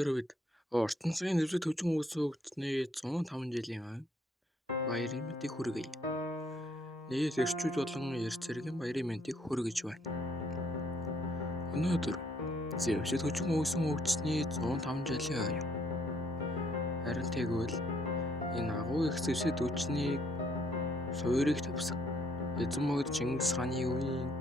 Өнөөдөр бид ертөнцийн нэвсэг төвчөн үүсгэсний 105 жилийн баярын мэндийг хүргэе. Нийт эрчүүд болон эрт зэргийн баярын мэндийг хүргэж байна. Өнөөдөр нэвсэг төвчөн үүсгэсний 105 жилийн ойн. Харин тэгвэл энэ агуу их нэвсэг төвчнийг суурийг төвсөн. Эзэн могд Чингис хааны үеийн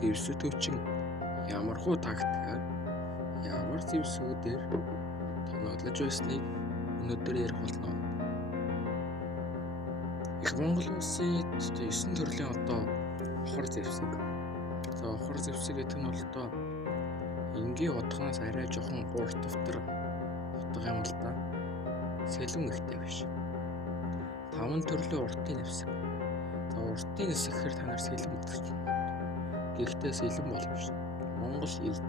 нэвсэг төвчин ямархуу тактикаар ямар зэвсгүүдээр тоноглож байсныг өнөөдөр ярих болно. Их Монгол улсын 9 төрлийн хохор зэвсэг. Хохор зэвсэг гэдэг нь бол энгийн утгаас арай жоохон уртвтар утга юм л да. Сэлэн ихтэй биш. 5 төрлийн уртын нэвсэг. Уртын нэвсэг гэхээр та нар сэлэн бодож байна. Гэхдээ сэлэн боловч Монгол илд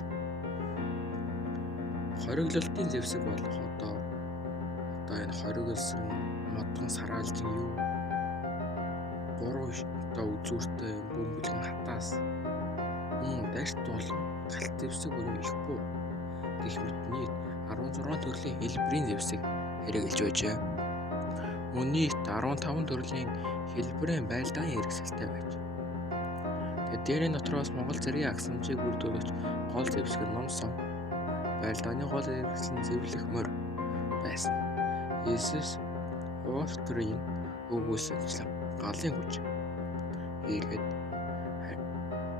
хориглолтын зэвсэг болох одоо энэ хориглосон модон сараалжин юу 3 үзүүртэй бөмбөлгөн хатаас дашт болон галт зэвсэг бүрэн их буу гэх мэт нийт 16 төрлийн хэлбэрийн зэвсэг хэрэгжилж байжээ. Мөн нийт 15 төрлийн хэлбэрийн байлдааны хэрэгсэлтэй байж. Дээрийн дотроос Монгол зэргийн агсамжийг бүрдүүлж гол зэвсэг нь ном сум байлдааны гол хэрэгсэл зэвлэх морь байсан. Есүс Уолтерийн өгүүлсэн галын хүч хийгээд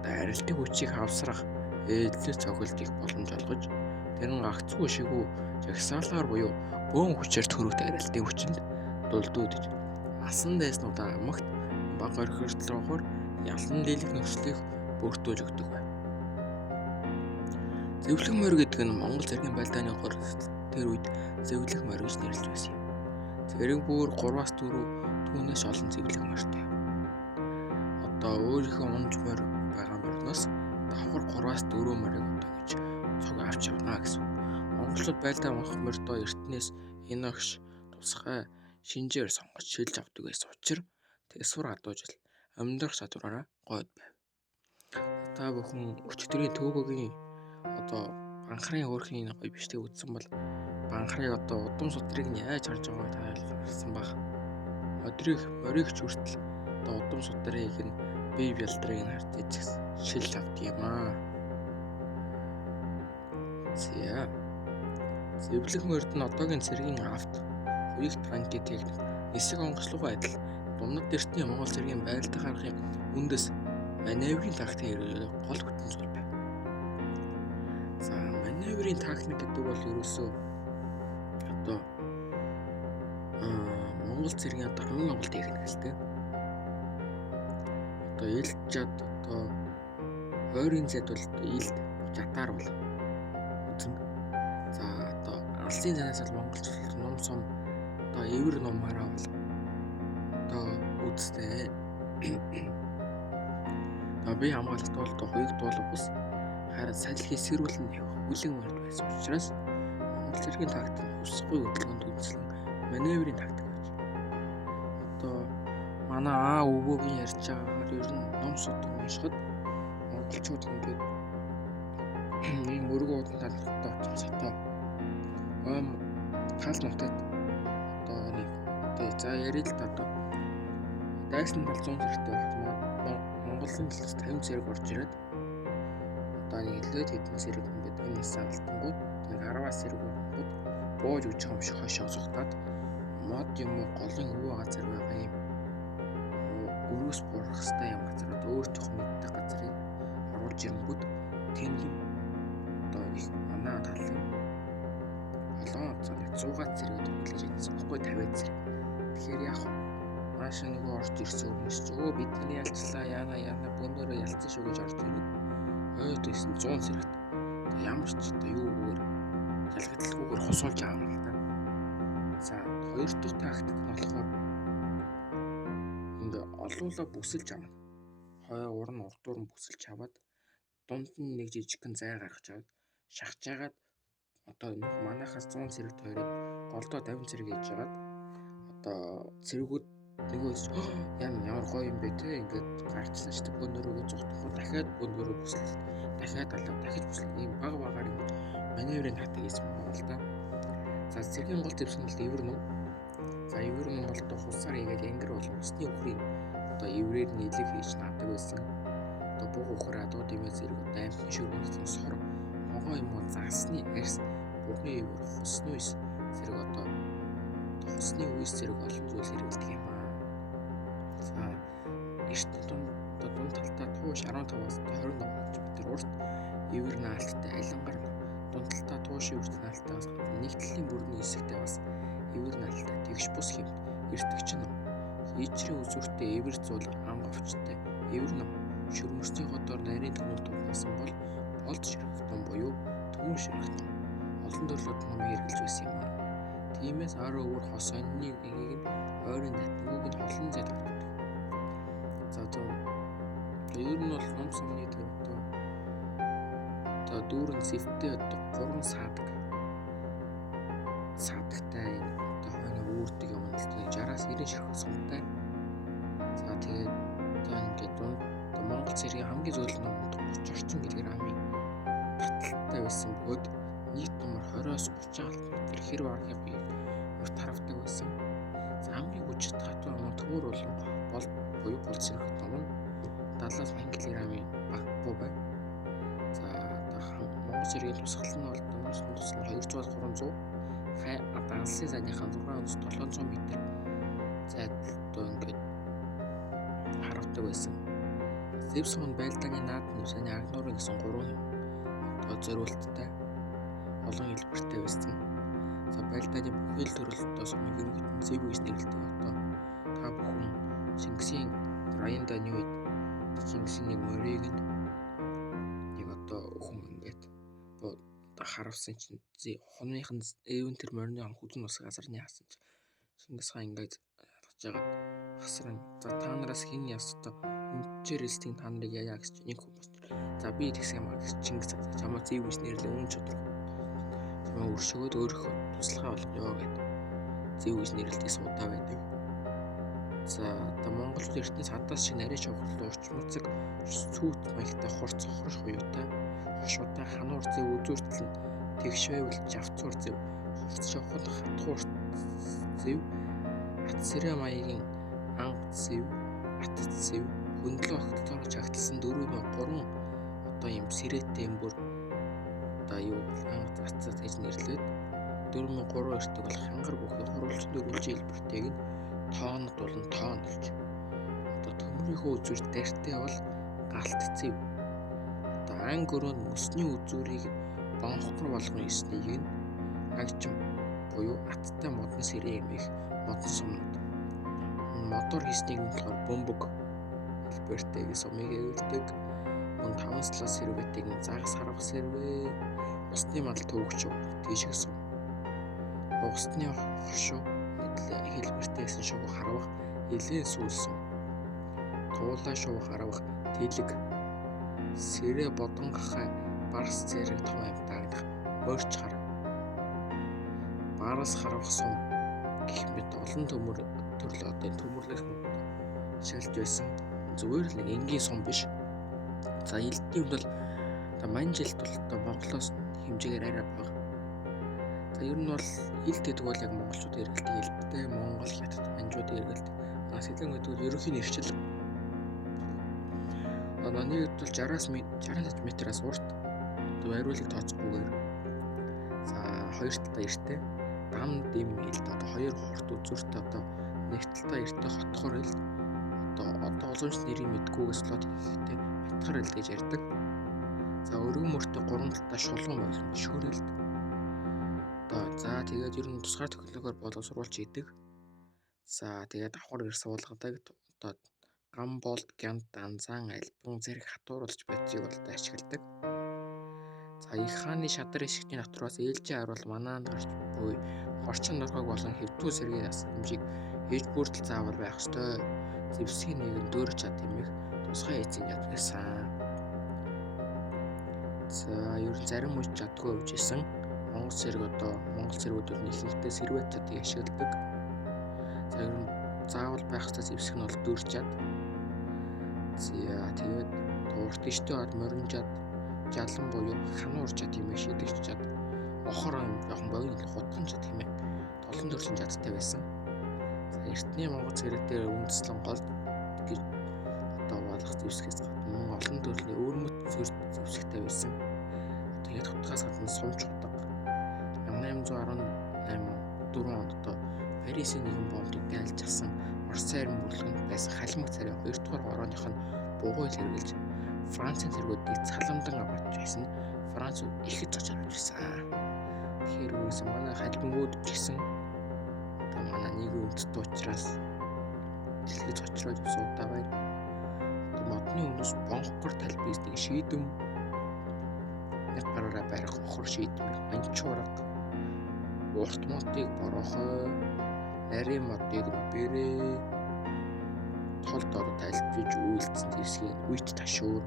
арилтын хүчийг хавсрах ээлжлэх цохилт их боломж олгож тэр нь гагцгүй шигүү жагсаалгаар буюу бөөн хүчээр төрөвт арилтын хүчинд дулдуудж асан дайснуудаа амагт баг орхирдлогоор ялан дийлэх нөхцөлийг бүрдүүлж өгдөг байв. Зэвлэх морь гэдэг нь Монгол зэргийн байлдааны гол тэр үед зэвлэх морь гэж нэрлэж байсан юм. Зэрэг бүр 3-4 түүнээс олон зэвлэх морьтой. Одоо өөрийнхөө унж морь байгаа морьноос давхар 3-4 морийг гэж цог авч явна гэсэн. Монголчууд байлдаа унах морьдоо эртнээс энэ огш тусгай шинжээр сонгож шилж авдаг байсан учраас тэсвэр хадуужил амьдрах чадвараараа гойд байв. Та бүхэн өчтөрийн төвөгийн банхрын хөөрхийн гоё биштэй үзсэн бол банхрыг удам судрыг нь яаж харж байгааг тайлбарласан баг. Морийг ч хүртэл удам судрыг нь бие бялдрыг нь харж ижигс шилж авдаг юм аа. Зэвлэх морьд нь одоогийн цэргийн авт хуйх танки техник нисэх онгоцлогоо адил дундад эртний Монгол цэргийн байлдах аргын үндэс маневрын тактик хэрэглэх гол бүтэн зүйл байв. Маневрын тактик гэдэг бол ерөөсөө Монгол цэргийн хувийн амгалт техник л дээ. Илд жад ойрын зэд бол илд жатаар бол үзэн. Алсын занаас бол монголч ном сум эвэр номаараа бол үзтэй. Би хамгаалалт бол хуйг дуулах бус харин салхи сэрүүлэн хүлэн морд байсан учраас Монгол цэргийн тактик хүсгүй хөдөлгөөнд үндэслэн маневрын тактик гэж. Манай өвгөөгийн ярьж байгаагаар ер нь ном судаг уншихад монголчууд ингээд ийм өргөө удан талхтай учраас тал нутад ярил л дайсны тал 100 зэрэгтэй багт Монголын дэлхийд 50 зэрэг орж ирээд нийлээд хэдэн зэрэг ингээд энэ саалтангууд 10-аас зэрэг болгоод бууж үжих юм шиг хошоо сухтаад мод юм уу голын өвөө газар байгаа юм өрөөс бурах хэвээр юм газар өөр жоохон мэддэг газрыг оруулж ирэнгүүт тэнд их манай талын олон 100-аад зэрэг төрлөж идсэн баггүй 50 зэрэг. Тэгэхээр яг маш нөгөө орж ирсэн хүмүүс бид нар ялцлаа яана бөөнөрөө ялцсан шүү гэж орж ирээд ойд исэн 100 зэрэгт ямар ч юу өөр ялгдлгүйгээр хосуулж байгаа юм л да. Хоёр дахь тактик нь болохоор олуулаа бүсэлж авна. Урд нь бүсэлж аваад дунд нь нэг жижигхэн зай гаргаж аваад шахаж агаад манайхаас 100 зэрэг тойроод голдоо 50 зэрэг хийж агаад цэргүүд нөгөө ямар гоё юм бэ те ингээд гарчсан ч бөөнөрөө зүгтгоо дахиад бөөнөрөө бүсэлж дахиад алаа дахиж бүсэлж ийм баг багаар маневрын хатаг гэсэн юм байна л да. За цэргийн гол зэвсэг нь эвэр ном. За эвэр ном бол одоо хулсаар хийгээд янгар болон усны үхрийн одоо эврээр нийлэг хийж наадаг байсан. Одоо буг үхэр адуу дэмээ зэрэг одоо амтны шүрмэлсэн сор могоо юм уу загсны арьс бугны эвэр хусны үс зэрэг одоо хусны үс зэрэг олон зүйл хэрэгэлдэг юм аа. За эртний дунд талдаа тууш 15-аас 27 км урт эвэр наалттай алингаар дунд талдаа тууш эвэр наалтаас нэгдлийн бүрний хэсэгтээ бас эвэр наалттай тэгш бус хэмт эртэгч ном хийчрийн үзүүртэй эвэр зуул анговчтой эвэр ном шүрмөсний хотоор нарийн төмөр дурнасан бол болд ширхэх ном буюу төмөр ширхэх ном олон төрлөд ном хэрэглэж байсан юм аа. Тиймээс орой өвөр хос онны эгийг нь ойрын татнууг нь олон зэд гаргадаг. За ер нь бол ном сумны төвд одоо дүүрэн зэвтэй одоо 3 садагтай одоо хойно үүрдэг юм л дээ 60-аас 90 ширхэг сумтай. За тэгээд одоо ингээд дунд Монгол цэргийн хамгийн зөөлөн номд 30 орчим килограммын баталтай байсан бөгөөд нийт номер 20-оос 30 алтметр хэрв аргыг урт харавдаг байсан. За хамгийн хүчит хатуу ном төмөр болон буюу болд ширхэх ном нь 70-аас 80 кг-ийн баггүй байна. За Монгол цэргийн тусгалан нь бол номсны тусгал 200-300 дагалсын сайдынхаа 600-700 м зайд одоо ингээд харавдаг байсан. Зэвс хон байлдааны наад нь саний агнуурын гэсэн 3 одоо зориулттай олон хэлбэртэй байсан. За байлдааны бүхэл төрөлтөө сумын ерөнхийдөө зэв гэж нэрлэдэг одоо та бүхэн Чингисийн Раян дайны үед Чингисийн нэг морийг нэг одоо өхөн ингээд одоо харавсан чинь хоньныхын эвэн тэр морины хүзэн ус газарны хасан чинь Чингис хаан ингээд алгаж байгаа хасран за та нараас хэн ястаа үнчээр элстийн та нарыг яа гэж нэг хүн босч. За би тэгс юм аа гэж Чингис чамаа зэв гэж нэрлээ өн чөтөр. Чамаа өршөөгөөд өөрөө туслахаа болгоё гэдэг зэв гэж нэрлдэг суудаа байдаг. За одоо монголчууд эртний цадаас шиг нарийн шавхлаа урчмцэг сүйт маягтай хурц цохрох хуйтай хошуутай хануур зэв үзүүртэл нь тэгш байвал жавцуур зэв хурц шавхал хатгуур зэв атсэрэ маягийн анг зэв атц зэв хөндлөө огтдоор чагталсан 4,3 одоо юм сэрэтэй юм бүр одоо юу анг атцаа гэж нэрлээд 4,3 эртэг бол хангар бүхий хурлцны үргэлжийн хэлбэртэйг нь тоонод болон тоон болж одоо төмрийнхөө үзүүр дайртай бол галт зэв одоо анги өрөөнд мөсний үзүүрийг бонхгор болгон ирснийг нь агчим буюу аттай модон сэрээ эмэх модон сумнууд модоор хийснийг нь болохоор бөмбөг хэлбэртэйг сумыг эвэрдэг мөн 5 слас сэрвэтийг нь загас харах сэрвэ усны мал төвөгч тийшг сум усны хошуу хэлбэртэйсэн шувуу харавах элийн сүүлсэн туулаа шувуу харавах тэлэг сэрэ бодон гахай барс зэрэг том амтаагдах морч хар барс харавах сум гэх мэт олон төрөл одоо төмөрлөх шилж байсан зүгээр л нэг энгийн сум биш. За элдний хувьд бол одоо манжилт бол одоо Монголоос хэмжээгээр арай бага. За ер нь бол элд гэдэг бол яг монголчууд эргэлдэг элдтэй Монгол хятад манжууд эргэлдэг. Сэлэн гэдэг бол ерөнхий нэршил. Нэг бол 60 см-аас урт байруулыг тооцохгүйгээр за хоёр талдаа эртээ дам дэм элд одоо хоёр хорт үзүүртэй одоо нэг талдаа эртээ хотхор элд одоо олонч нэрийн мэдгүйгээс болоод ихтэй бятгар элд гэж ярьдаг. За өргөн мөртөө гурван талдаа шулуун байлгын шөр элд за тэгээд ер нь тусгаар технологиор боловсруулж идэг. За тэгээд давхар гэр суулгадаг одоо гам болт гянт данзан альбан зэрэг хатууруулж байцыг бол ашигладаг. За их хааны шадар эсгтний натураас ээлжийн харуул манаанд гарч буй хорчин нурхаг болон хэвтүү сэргийн нас хэмжийг ээж бүрдэл заавал байх ёстой. Зэвсгийн нэгэн дөөрч чад хэмээх тусгай эзэн яд байсан. За ер нь зарим үе чадгүй хөвжсэн Монгол цэрэг одоо Монгол цэргүүд ер нь ихэнхдээ сэрвэт чадыг ашигладаг. За ер нь заавал байх ёстой зэвсэг нь бол дөөрч чад. За тэгээд туурт иштэй бод морин чад жалан буюу хануур чад хэмээх шидэгч чад охор юм жоохон богино хутгамж гэх юм. Толон төрсөн чадтай байсан. За Эртний Монгол цэрэг дээр үндэслэн гол гэж одоо болох зэвсгээс гадна мөн олон төрлийн өөрмөт зэвсэгтэй байсан. Одоо хэд хутгаас гадна сумч хутга 1818 онд одоо Парисын нэгэн бомбыг дайлж асан Орос цайрын бүлгэнд байсан халимаг царай 2 дугаар орооных нь бугуйл хэрглэж Францын цэргүүдийг цаламдан аваад байсан. Франц ихэд зочрож байсан. Тэгэхээр үүс манай халимгууд ч гэсэн одоо манай нэг үндэстэй учраас дэлхийд зочроод явсан удаа байна. Одоо модны өмнөөс бонхгор талбизныг шийдэм нэг гараараа барих охор шийдмийг манчуурга урт модыг борохой нарийн модыг бэрээ тол дор тайлбарж үйлдсэн зэвсгийн үйт ташуур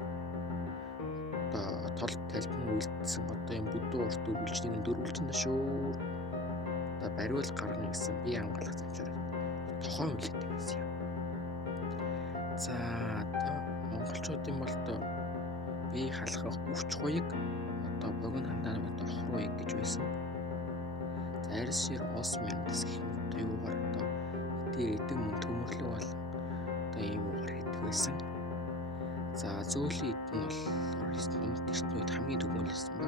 одоо тол талбан үйлдсэн одоо юм бүдүү урт өгүүлжнийг дөрвөлжин ташуур одоо бариул гарна гэсэн бие хамгаалах замчаар тохоо үлддэг гэсэн юм. За одоо монголчуудын бол одоо бие халахах өвч хуйг одоо богино хандаанууд охор хуйг гэж байсан. За арьс шир ос мяндас гэх юм одоо юугаар одоо дээр эдэг мөн төмөрлөг бол одоо юугаар хийдэг байсан. За зөөлөн эд нь бол эртний үед хамгийн төгөөлсөн ба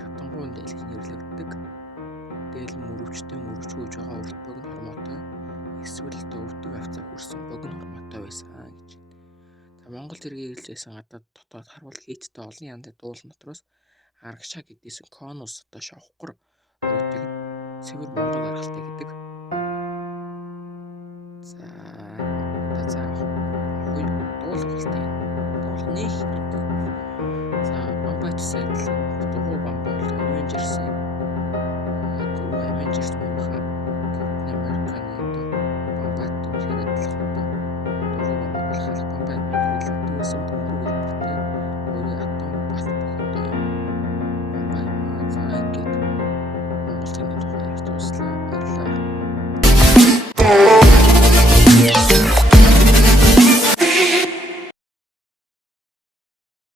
хатангуун дэлгэх нэрлэгддэг. Дээл мөрөвчтэй мөрөвчгүйж байгаа урт богино хормоотой эсвэл одоо өвдөг авцаа хүрсэн богино хормоотой байсан гэж. За Монгол зэргийн ирэлцсэн гадаад дотоод харвал хийцтэй олон янзын дуулан дотроос аргашаа гэдээсэн конус одоо шавхгар оюутыг цэвэр монгол аргалтай гэдэг. За хуй дуулах болтой. Дуулны хэрэг. За Бомбайч сайдлан